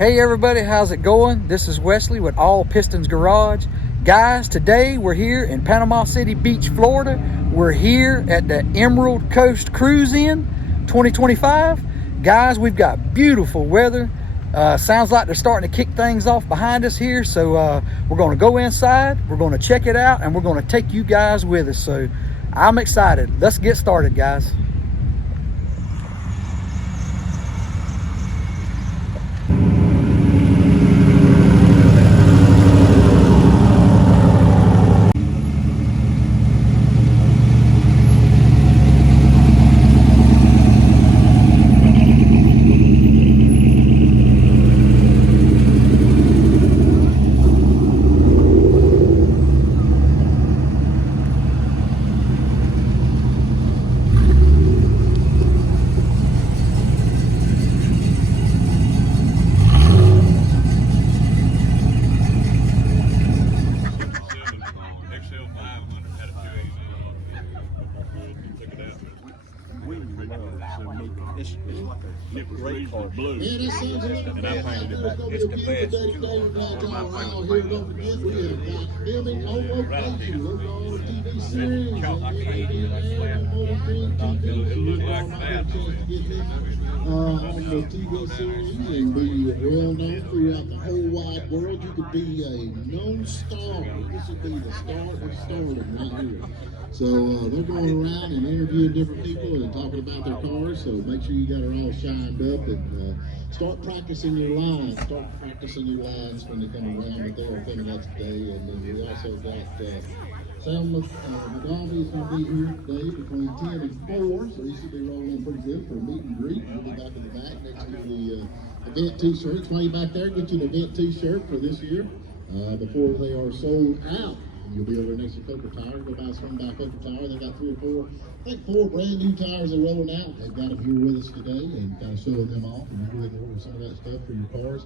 Hey everybody, how's it going? This is Wesley with All Pistons Garage. Guys, today we're here in Panama City Beach, Florida. We're here at the Emerald Coast Cruizin 2025. Guys, we've got beautiful weather. Sounds like they're starting to kick things off behind us here. So we're going to go inside, we're going to check it out, and we're going to take you guys with us. So I'm excited. Let's get started, guys. It's like a great car, blue. And I painted it back. It's the best. One of my favorite paintings. It'll look like that. On the TV series and be well known throughout the whole wide world. You could be a known star. This would be the start of stardom right here. So they're going around and interviewing different people and talking about their cars. So make sure you got her all shined up and start practicing your lines. Start practicing your lines when they come around. But they are coming out today. And then we also got Sam McGaughy is going to be here today between 10 and 4, so he should be rolling pretty good for a meet and greet. He'll be back in the back next to the event t-shirts. While you're back there, get you an event t-shirt for this year before they are sold out. You'll be over next to Coker Tire. Go buy some by Coker Tire. They got 3 or 4, I think 4 brand new tires they're rolling out. They've got them here with us today and kind of showing them off. And we're going to order some of that stuff for your cars.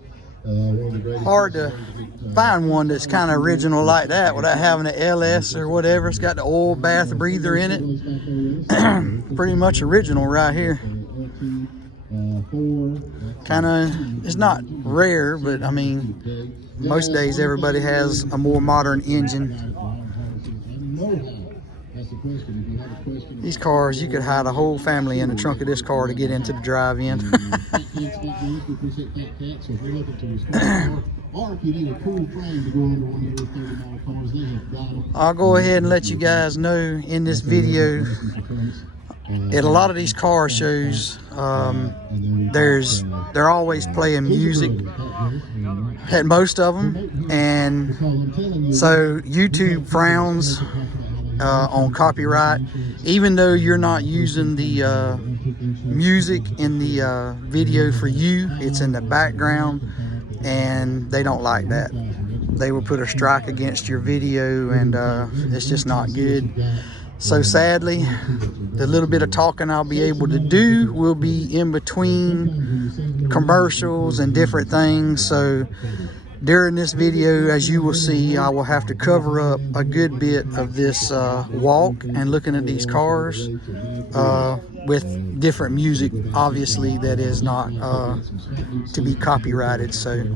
Hard to find one that's kind of original like that without having an LS or whatever. It's got the oil bath breather in it. Pretty much original right here. Kind of, it's not rare, but I mean, most days everybody has a more modern engine. These cars, you could hide a whole family in the trunk of this car to get into the drive-in. I'll go ahead and let you guys know in this video, at a lot of these car shows, they're always playing music at most of them, and so YouTube frowns on copyright, even though you're not using the music in the video for you. It's in the background, and they don't like that. They will put a strike against your video, and it's just not good. So sadly, the little bit of talking I'll be able to do will be in between commercials and different things. So during this video, as you will see, I will have to cover up a good bit of this walk and looking at these cars with different music, obviously, that is not to be copyrighted. So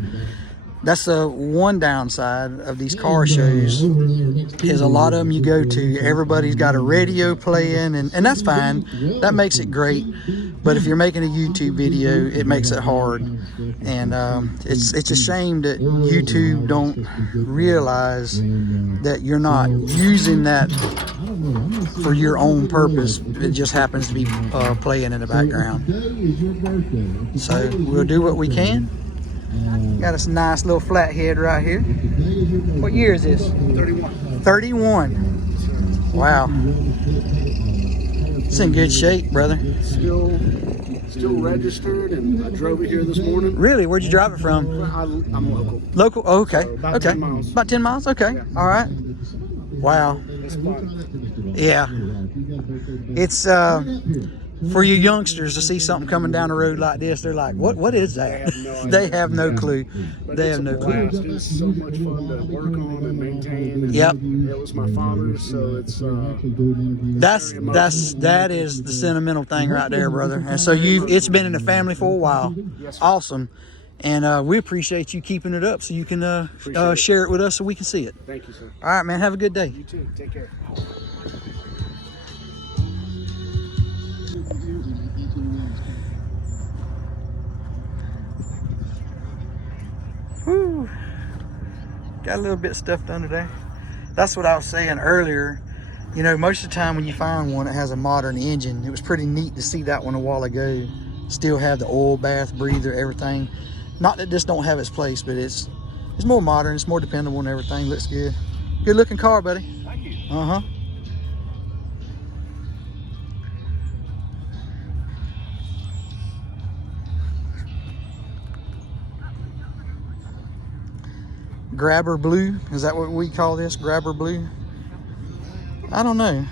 that's one downside of these car shows, is a lot of them you go to, everybody's got a radio playing, and that's fine. That makes it great. But if you're making a YouTube video, it makes it hard. And it's a shame that YouTube don't realize that you're not using that for your own purpose. It just happens to be playing in the background. So we'll do what we can. Got us a nice little flathead right here. What year is this? 31. 31. Wow. It's in good shape, brother. Still registered, and I drove it here this morning. Really? Where'd you drive it from? I'm local. Local? Oh, okay. So about okay. 10 miles. About 10 miles? Okay. Yeah. All right. Wow. It's fun. Yeah. It's for you youngsters to see something coming down the road like this, they're like, what is that? They have no clue. They have no clue. It's so much fun to work on and maintain. And Yep. It was my father's, so it's that is the sentimental thing right there, brother. And so it's been in the family for a while. Yes, sir. Awesome. And we appreciate you keeping it up so you can share it with us so we can see it. Thank you, sir. All right, man. Have a good day. You too. Take care. Whew. Got a little bit of stuff done today. That's what I was saying earlier. You know, most of the time when you find one that has a modern engine, it was pretty neat to see that one a while ago. Still have the oil bath, breather, everything. Not that this don't have its place, but it's more modern, it's more dependable and everything. Looks good. Good looking car, buddy. Thank you. Uh-huh. Grabber blue, is that what we call this? Grabber blue? I don't know.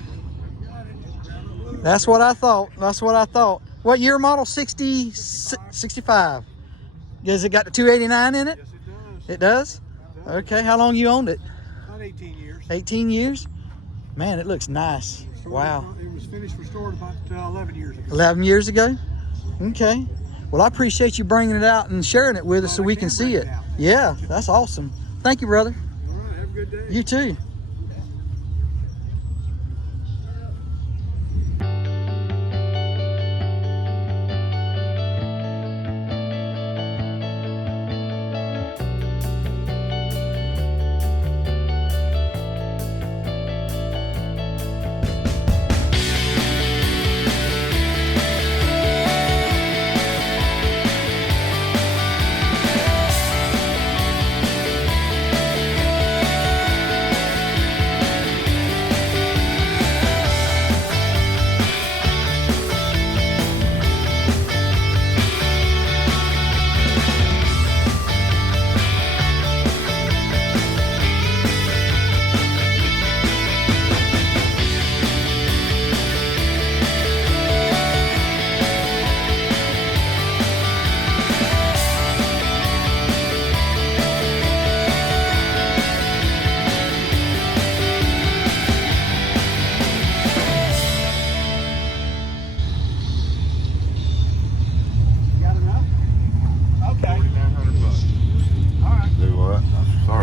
That's what I thought. That's what I thought. What year model? 65. Has it got the 289 in it? Yes, it does. It does? Okay, how long you owned it? About 18 years. 18 years? Man, it looks nice. Wow. It was finished restored about 11 years ago. 11 years ago? Okay. Well, I appreciate you bringing it out and sharing it with us so we can see it. Yeah, that's awesome. Thank you, brother. All right, have a good day. You too.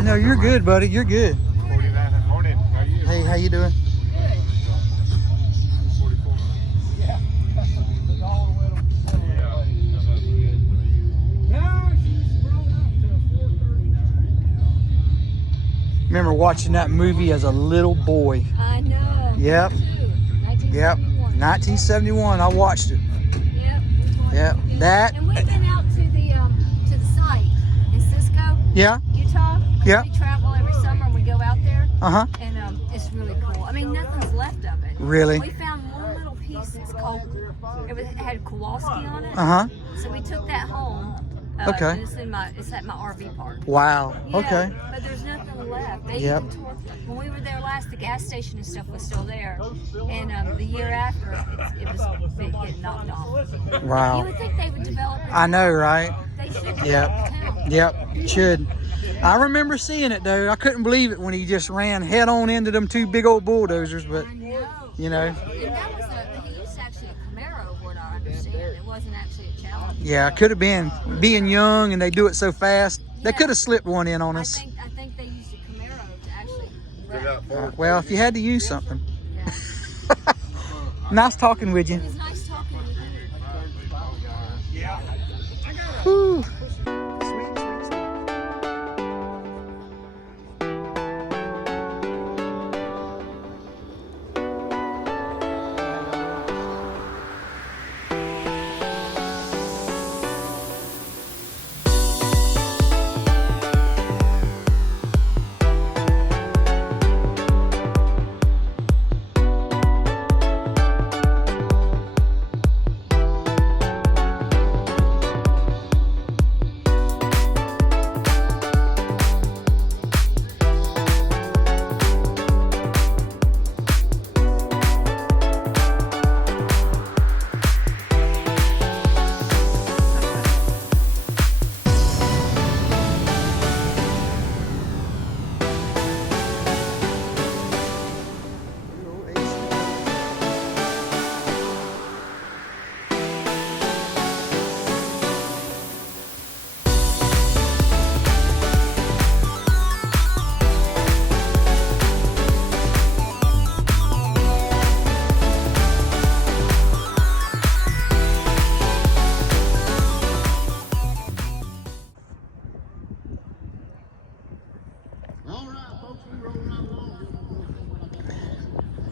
No, you're good, buddy. You're good. 49. Morning. How are you? Hey, how you doing? 44. Yeah. Remember watching that movie as a little boy. I know. Yep. Me too. Yep. 1971. I watched it. Yep. Yep. That. And we've been out to the site in Cisco, Yeah. Utah. Yeah. We travel every summer and we go out there. Uh-huh. And it's really cool. I mean, nothing's left of it. Really? We found one little piece. It had Kowalski on it. Uh-huh. So we took that home. Okay. And it's at my RV park. Wow. Yeah, Okay. But there's nothing left. They Yep. even tore, when we were there last, the gas station and stuff was still there. And the year after, it was getting knocked off. You Wow. would think they would develop it. I know, right? They should develop Yep. the town. Yep. Should. I remember seeing it though. I couldn't believe it when he just ran head on into them two big old bulldozers, but I know. you know. And that was he used actually a Camaro, what I understand. It wasn't actually a Challenger. Yeah, it could have been. Being young and they do it so fast, they could have slipped one in on us. I think they used a Camaro to actually wreck. Well, if you had to use something. Yeah. Nice talking with you. It was nice talking with you. Whew.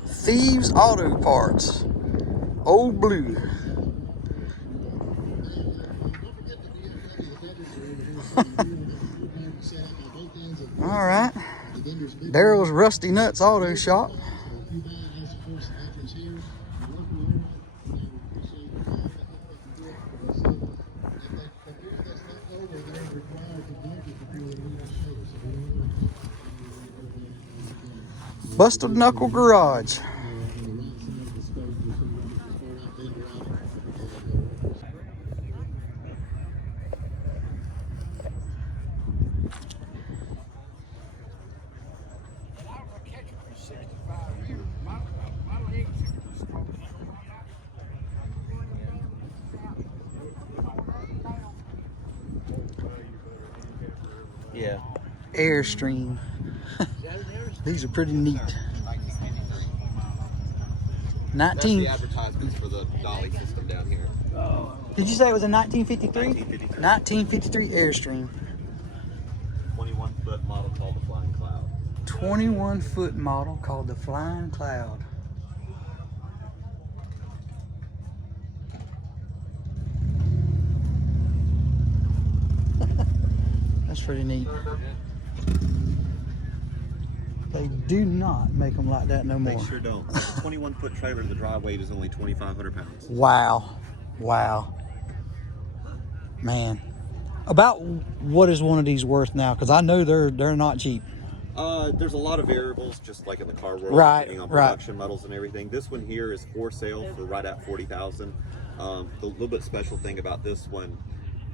Thieves Auto Parts. Old Blue. All right. Daryl's Rusty Nuts Auto Shop. Busted Knuckle Garage. Yeah. Airstream. These are pretty neat. 19. That's the advertisements for the dolly system down here. Did you say it was a 1953? 1953. 1953 Airstream. 21-foot model called the Flying Cloud. 21-foot model called the Flying Cloud. That's pretty neat. They do not make them like that no more. They sure don't. A 21-foot trailer, the dry weight is only 2,500 pounds. Wow. Wow. Man. About what is one of these worth now? Because I know they're not cheap. There's a lot of variables, just like in the car world, Right, depending on right. production models and everything. This one here is for sale for right at $40,000. The little bit special thing about this one,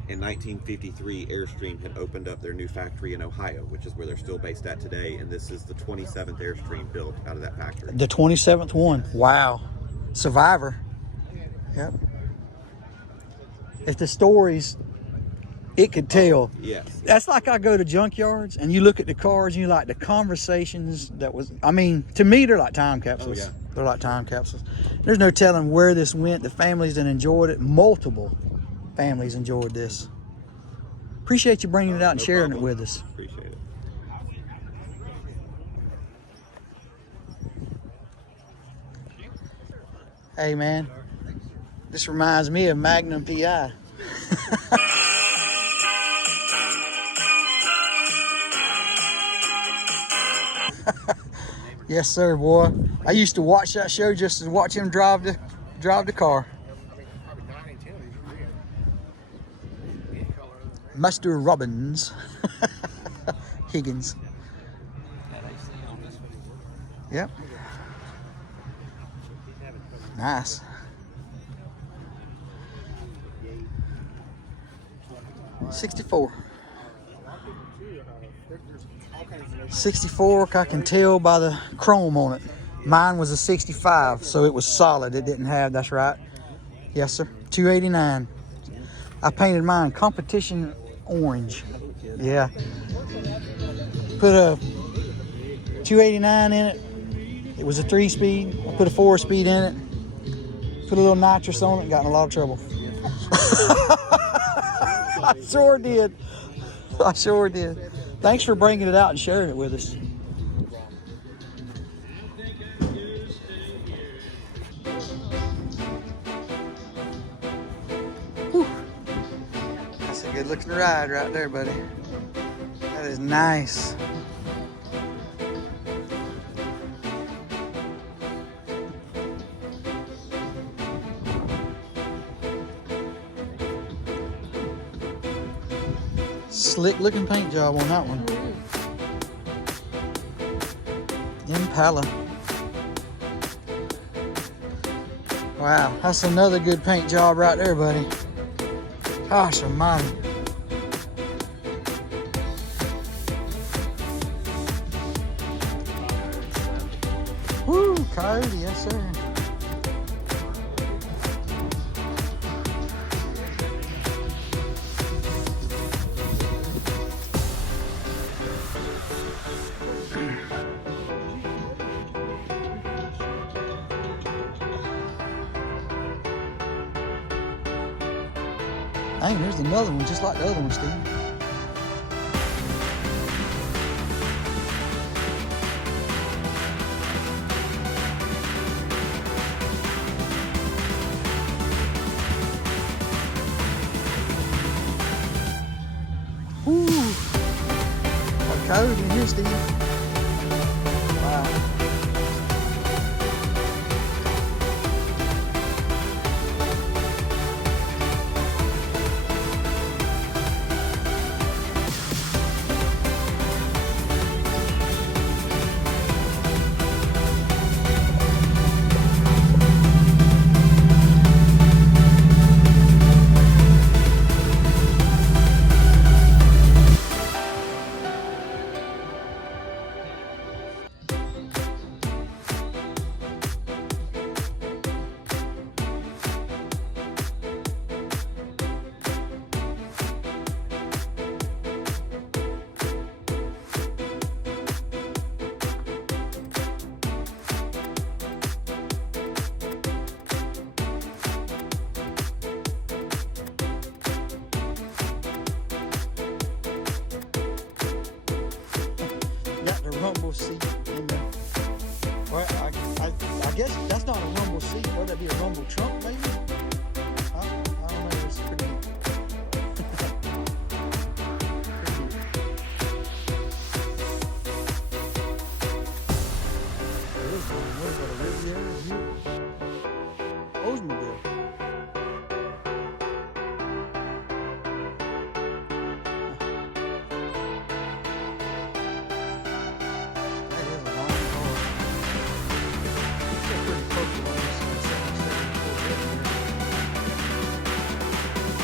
in 1953, Airstream had opened up their new factory in Ohio, which is where they're still based at today, and this is the 27th Airstream built out of that factory. The 27th one. Wow. Survivor. Yep. If the stories, it could tell. Yes. That's like I go to junkyards and you look at the cars and you like the conversations that was, I mean, to me, they're like time capsules. Oh, yeah. They're like time capsules. There's no telling where this went. The families that enjoyed it, multiple families enjoyed this. Appreciate you bringing it out and No sharing problem. it with us. Appreciate it. Hey man, this reminds me of Magnum PI. Yes sir, boy. I used to watch that show just to watch him drive the car. Master Robbins. Higgins. Yep. Nice. '64. 64, I can tell by the chrome on it. Mine was a 65, so it was solid. It didn't have, that's right. Yes, sir. 289. I painted mine competition orange. Yeah. Put a 289 in it. It was a 3-speed. I put a 4-speed in it. Put a little nitrous on it and got in a lot of trouble. I sure did. I sure did. Thanks for bringing it out and sharing it with us. Whew. That's a good looking ride right there, buddy. That is nice. Slick looking paint job on that one. Impala. Wow, that's another good paint job right there, buddy. Gosh almighty. Woo, Coyote, yes sir. Dang, there's another one just like the other one, Steve. coyote in here, Steve. Wow. Got the rumble seat in the. Well, I guess that's not a rumble seat. Would that be a rumble trunk, maybe? I don't know. It's pretty neat. There is one. What is that, a Riviera? Oldsmobile.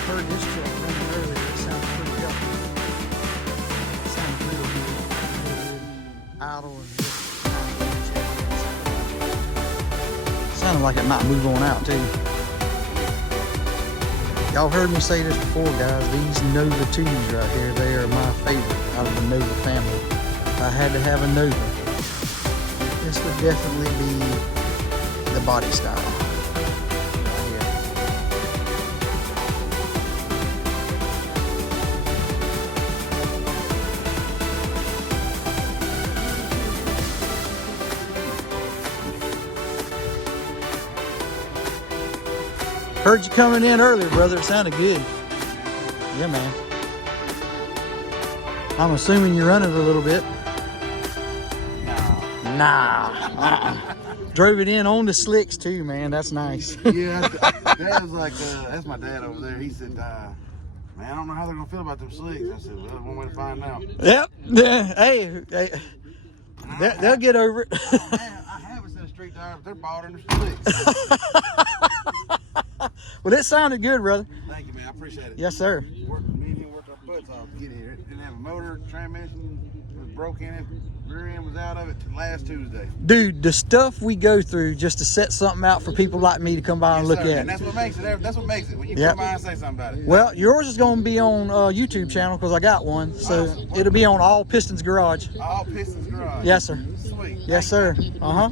Heard this truck running earlier. It sounded pretty yucky. It sounded real good. Idle and just sounded like it might move on out too. Y'all heard me say this before, guys. These Nova 2s right here, they are my favorite out of the Nova family. If I had to have a Nova, this would definitely be the body style. Heard you coming in earlier, brother. It sounded good. Yeah, man. I'm assuming you're running a little bit. Nah. Drove it in on the slicks too, man. That's nice. Yeah, Dad's like, that's my dad over there. He said, man, I don't know how they're gonna feel about them slicks. I said, well, that's one way to find out. Yep. Hey, they'll get over it. I have a set of street tires, but they're bought under slicks. Well, it sounded good, brother. Thank you, man. I appreciate it. Yes, sir. Me and him worked our butts off to get here. It didn't have a motor, transmission was broke in it, rear end was out of it last Tuesday. Dude, the stuff we go through just to set something out for people like me to come by and look at. And that's what makes it. That's what makes it. When you come by and say something about it. Well, yours is going to be on YouTube channel because I got one, so it'll be on All Pistons Garage. All Pistons Garage. Yes, sir. Sweet. Yes, sir. Uh-huh.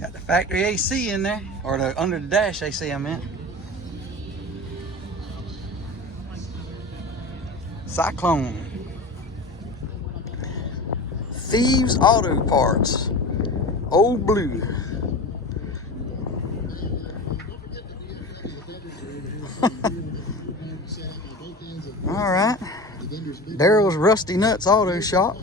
Got the factory AC in there, or the under the dash AC, I meant. Cyclone. Thieves Auto Parts. Old Blue. All right. Daryl's Rusty Nuts Auto Shop.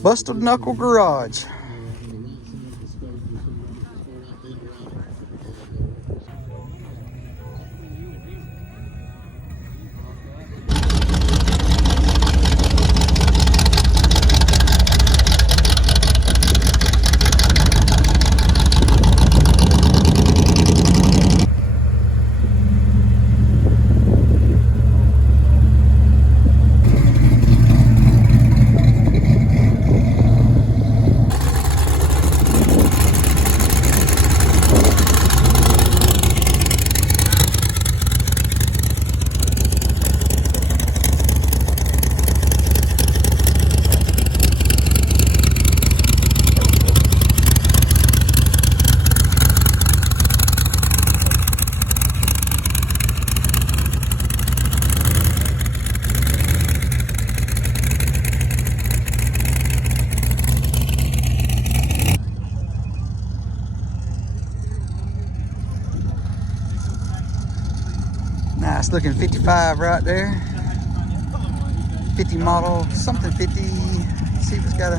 Busted Knuckle Garage. Nice looking 55 right there. 50 model, something 50. Let's see if it's got a...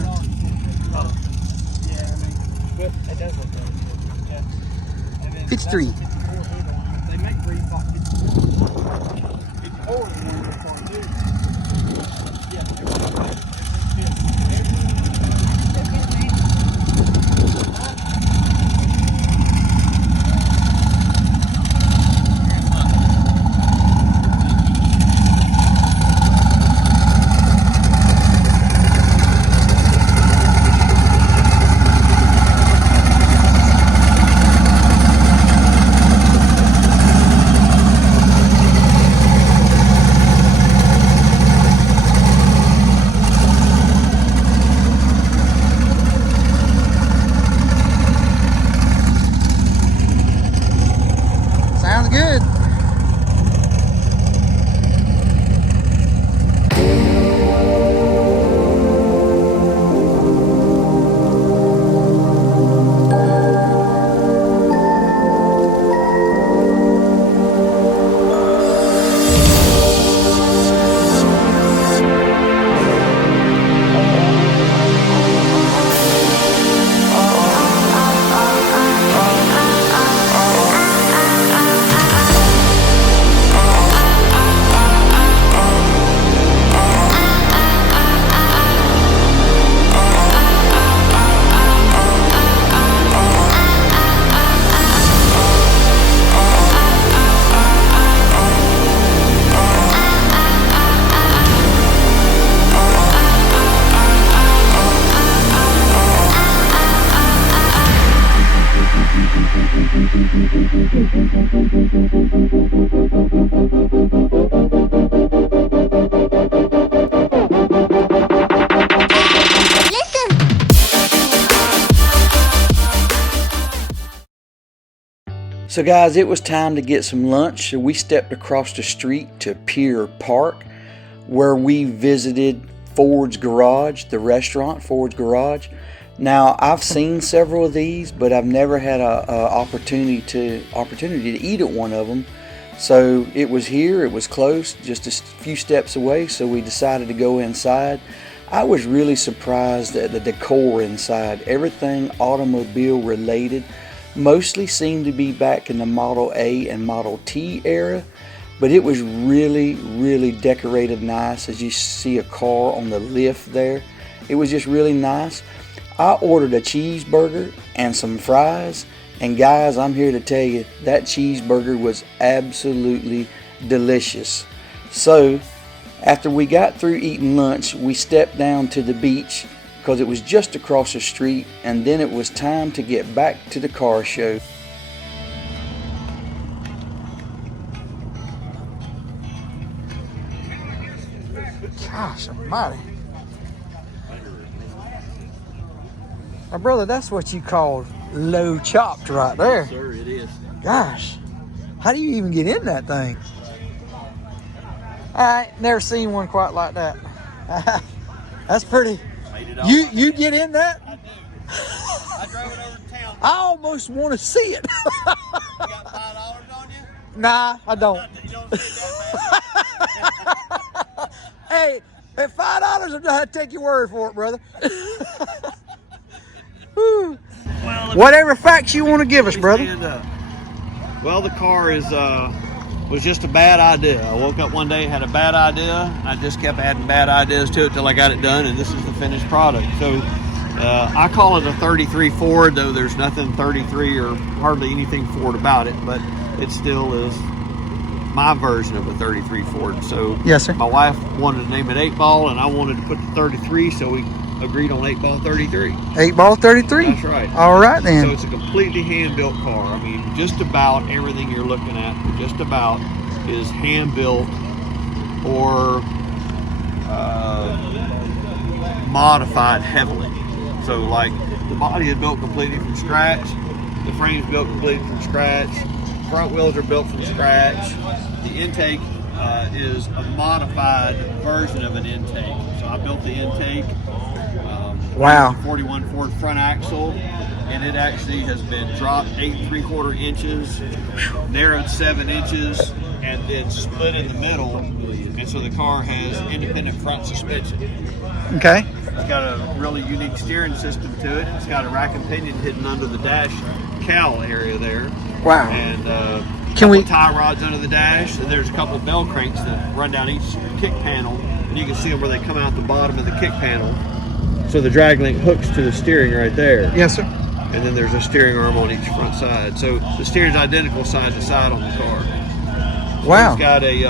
Yeah, I mean, but it does look good. Yeah. And then 53. They make 54. 54 is one for too. Yeah. Sounds good. So guys, it was time to get some lunch. So we stepped across the street to Pier Park, where we visited Ford's Garage, the restaurant, Ford's Garage. Now, I've seen several of these, but I've never had a opportunity to eat at one of them. So it was here, it was close, just a few steps away, so we decided to go inside. I was really surprised at the decor inside. Everything automobile related. Mostly seemed to be back in the Model A and Model T era, but it was really, really decorated nice. As you see a car on the lift there, it was just really nice. I ordered a cheeseburger and some fries, and guys, I'm here to tell you that cheeseburger was absolutely delicious. So after we got through eating lunch, we stepped down to the beach because it was just across the street, and then it was time to get back to the car show. Gosh almighty. Now brother, that's what you call low chopped right there. Yes, sir, it is. Gosh, how do you even get in that thing? I ain't never seen one quite like that. That's pretty. You get in that? I do. I drove it over to town. I almost want to see it. You got $5 on you? Nah, I don't. You don't see that bad. Hey, at $5, I'll take your word for it, brother. Whew. Well, Whatever facts you want to give us, brother. Well, the car was just a bad idea. I woke up one day, had a bad idea. I just kept adding bad ideas to it till I got it done, and this is the finished product. So I call it a 33 Ford, though there's nothing 33 or hardly anything Ford about it, but it still is my version of a 33 Ford. So Yes, sir. my wife wanted to name it 8-Ball, and I wanted to put the 33, so we agreed on 8-Ball 33. 8-Ball 33. That's right. All right then. So it's a completely hand-built car. I mean, just about everything you're looking at, just about, is hand-built or modified heavily. So like the body is built completely from scratch, the frame's built completely from scratch, front wheels are built from scratch, the intake is a modified version of an intake. So I built the intake. Wow. 41 Ford front axle, and it actually has been dropped 8 3/4 inches, narrowed 7 inches, and then split in the middle, and so the car has independent front suspension. Okay. It's got a really unique steering system to it. It's got a rack and pinion hidden under the dash cowl area there. Wow. And Can we tie rods under the dash, and there's a couple of bell cranks that run down each kick panel, and you can see them where they come out the bottom of the kick panel. So the drag link hooks to the steering right there. Yes, sir. And then there's a steering arm on each front side. So the steering's identical side to side on the car. Wow. It's got a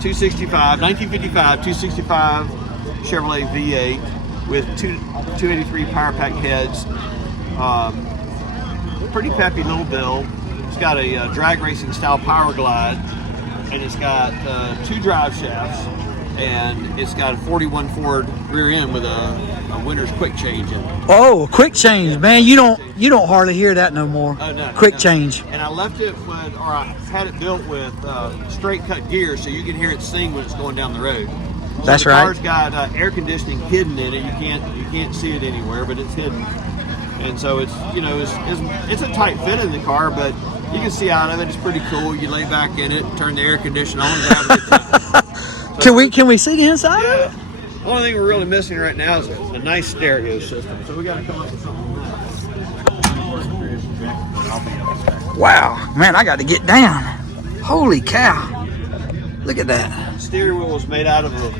1955 265 Chevrolet V8 with 283 power pack heads. Pretty peppy little build. It's got a drag racing style power glide, and it's got 2 drive shafts, and it's got a 41 Ford rear end with a winner's quick change in it. Oh, quick change, man. You don't hardly hear that no more. Oh, no, quick no. change. And I left it with, or I had it built with straight cut gears, so you can hear it sing when it's going down the road. So That's the right. car's got air conditioning hidden in it. You can't see it anywhere, but it's hidden. And so it's it's a tight fit in the car, but you can see out of it. It's pretty cool. You lay back in it, turn the air conditioner on, grab it. Can we see the inside of it? Yeah. The only thing we're really missing right now is a nice stereo system. So we got to come up with something like Wow, man, I got to get down. Holy cow! Look at that. that. Steering wheel was made out of a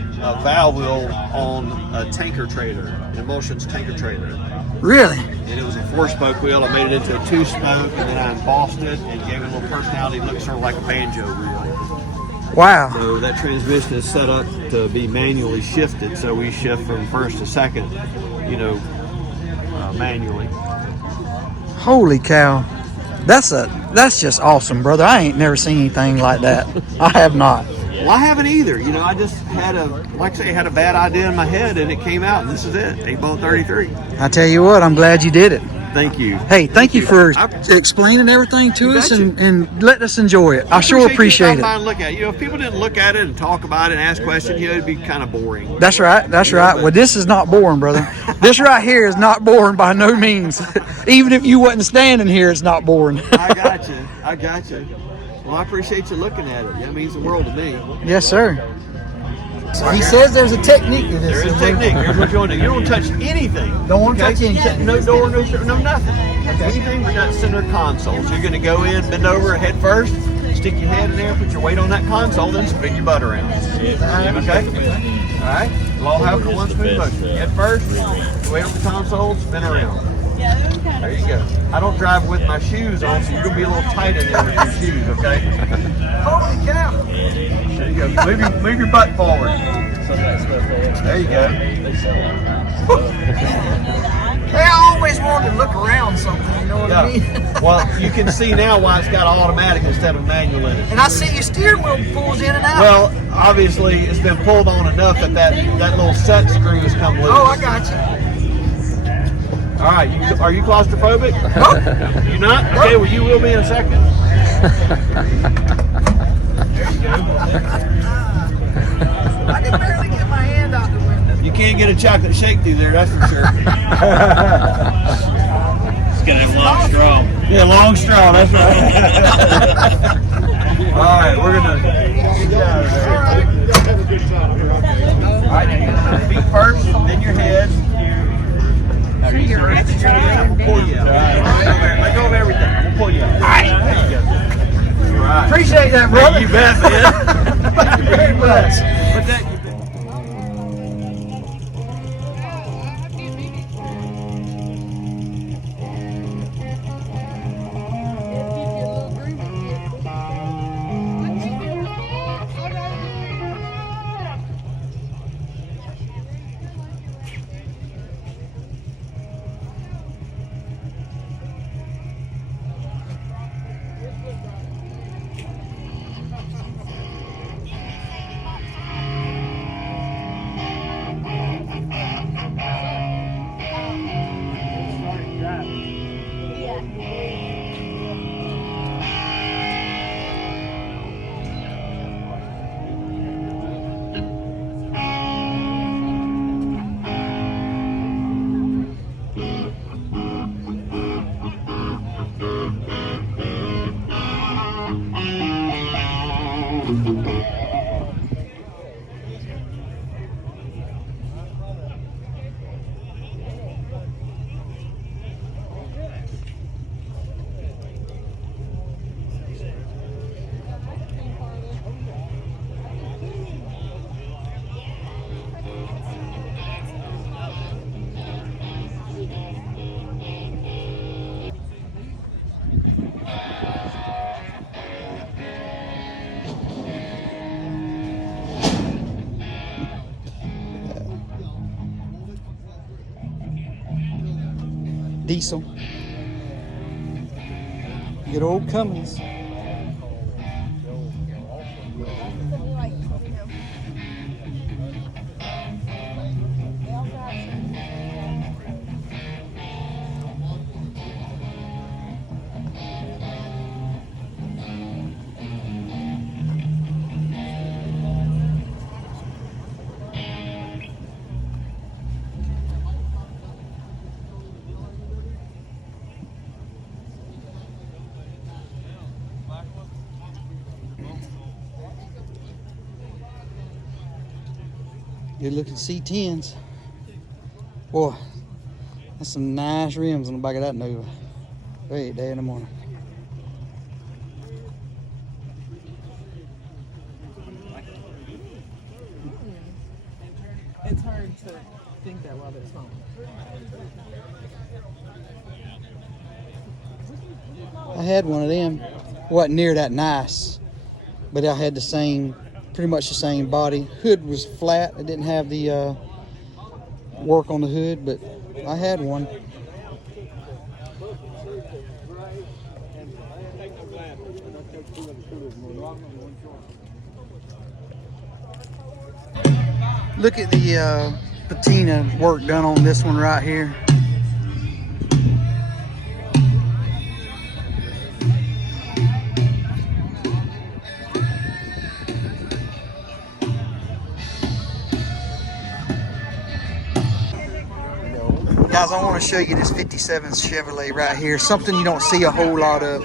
valve wheel on a tanker trailer, an Emulsion's tanker trailer. Really? And it was a 4-spoke wheel. I made it into a 2-spoke, and then I embossed it and gave it a little personality. It looks sort of like a banjo wheel. Wow. So that transmission is set up to be manually shifted. So we shift from first to second, manually. Holy cow. That's just awesome, brother. I ain't never seen anything like that. I have not. Well, I haven't either. I just had a bad idea in my head, and it came out, and this is it. 8-bolt-33. I tell you what, I'm glad you did it. Thank you. Hey, thank you for explaining everything to us and letting us enjoy it. I sure appreciate it. And look at it. If people didn't look at it and talk about it and ask questions, it'd be kind of boring. That's right. That's right. Well, this is not boring, brother. This right here is not boring by no means. Even if you wasn't standing here, it's not boring. I got you. Well, I appreciate you looking at it. That means the world to me. Yes, sir. So he says there's a technique to this. There is a technique. Here's what you want to do. You don't touch anything. Don't want to touch anything. No door, no nothing. Anything but that center console. So you're going to go in, bend over, head first, stick your head in there, put your weight on that console, then spin your butt around. Okay? All right? We'll all have one smooth motion. Head first, weight on the console, spin around. There you go. I don't drive with my shoes on, so you're going to be a little tight in there with your shoes, okay? Holy cow! There you go. Move your butt forward. There you go. Hey, I always wanted to look around something, you know what I mean? Well, you can see now why it's got automatic instead of manual in it. And I see your steering wheel pulls in and out. Well, obviously, it's been pulled on enough that little set screw has come loose. Oh, I got you. All right, are you claustrophobic? Nope. You're not? Okay, well, you will be in a second. There you go. I can barely get my hand out the window. You can't get a chocolate shake through there, that's for sure. It's got a long straw. Yeah, long straw, that's right. All right, we're going to get you out of there. All right, now you're going to feet first, then your head. So you're extra We'll pull you out. Let go of everything. We'll pull you out. All right. There you go. All right. Appreciate that, brother. You bet, man. Thank you very much. Put that. diesel. Good old Cummins. Good looking C10s. Boy, that's some nice rims on the back of that Nova. 8 day in the morning. It's hard to think that while there's home. I had one of them. Wasn't near that nice, but I had the same, pretty much the same body. Hood was flat. It didn't have the work on the hood, but I had one. Look at the patina work done on this one right here. Guys, I want to show you this 57 Chevrolet right here. Something you don't see a whole lot of.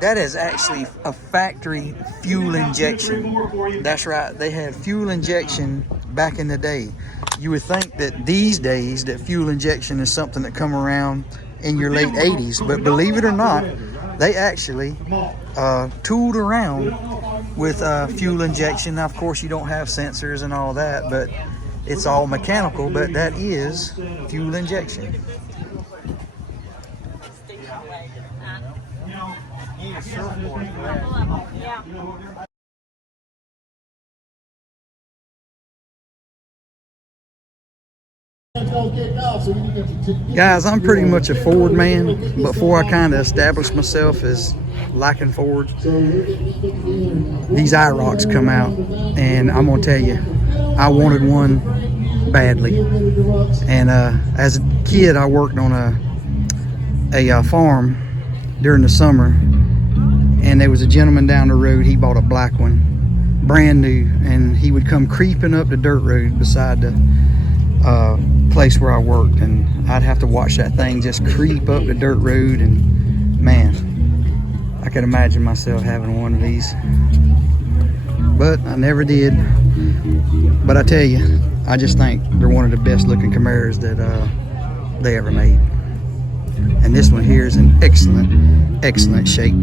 That is actually a factory fuel injection. That's right. They had fuel injection back in the day. You would think that these days that fuel injection is something that come around in your late 80s. But believe it or not, they actually tooled around with fuel injection. Now, of course, you don't have sensors and all that, but it's all mechanical, but that is fuel injection. Guys, I'm pretty much a Ford man. Before I kind of established myself as liking Fords, these IROCs come out, and I'm gonna tell you, I wanted one badly. And as a kid, I worked on a farm during the summer, and there was a gentleman down the road. He bought a black one, brand new, and he would come creeping up the dirt road beside the place where I worked, and I'd have to watch that thing just creep up the dirt road. And man, I could imagine myself having one of these, but I never did. But I tell you, I just think they're one of the best looking Camaros that they ever made. And this one here is in excellent shape.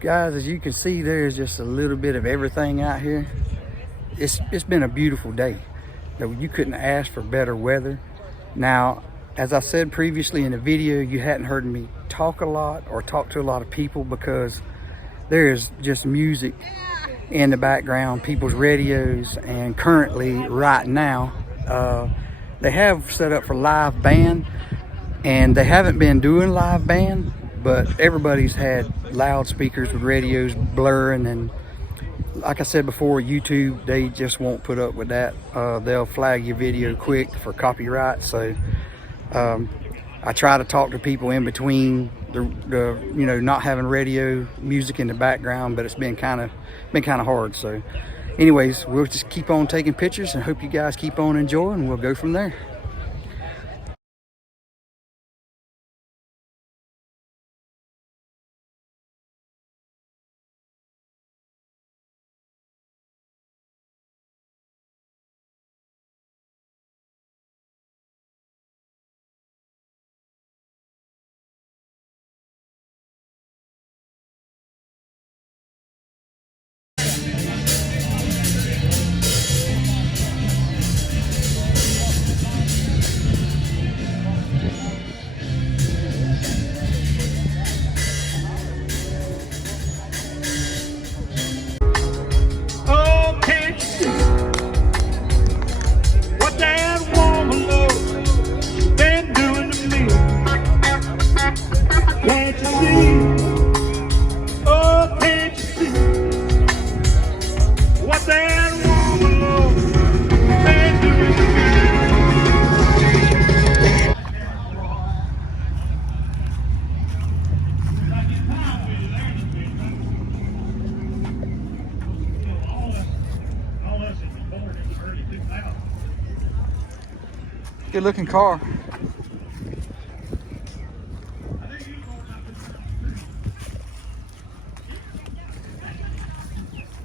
guys, as you can see, there's just a little bit of everything out here. It's been a beautiful day. You couldn't ask for better weather. Now, as I said previously in the video, you hadn't heard me talk a lot or talk to a lot of people because there is just music in the background, people's radios, and currently, right now, they have set up for live band, and they haven't been doing live band, but everybody's had loudspeakers with radios blaring, and like I said before, YouTube, they just won't put up with that. They'll flag your video quick for copyright. So I try to talk to people in between the you know, not having radio music in the background, but it's been kind of hard. So anyways, we'll just keep on taking pictures and hope you guys keep on enjoying. We'll go from there. Good looking car.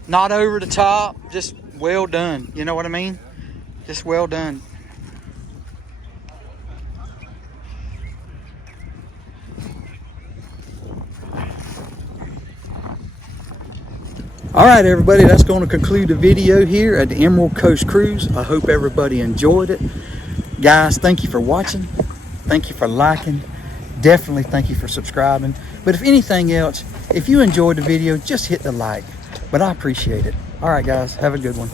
Not over the top, just well done. You know what I mean? Just well done. All right, everybody, that's going to conclude the video here at the Emerald Coast Cruise. I hope everybody enjoyed it. Guys, thank you for watching. Thank you for liking. Definitely thank you for subscribing. But if anything else, if you enjoyed the video, just hit the like. But I appreciate it. All right, guys, have a good one.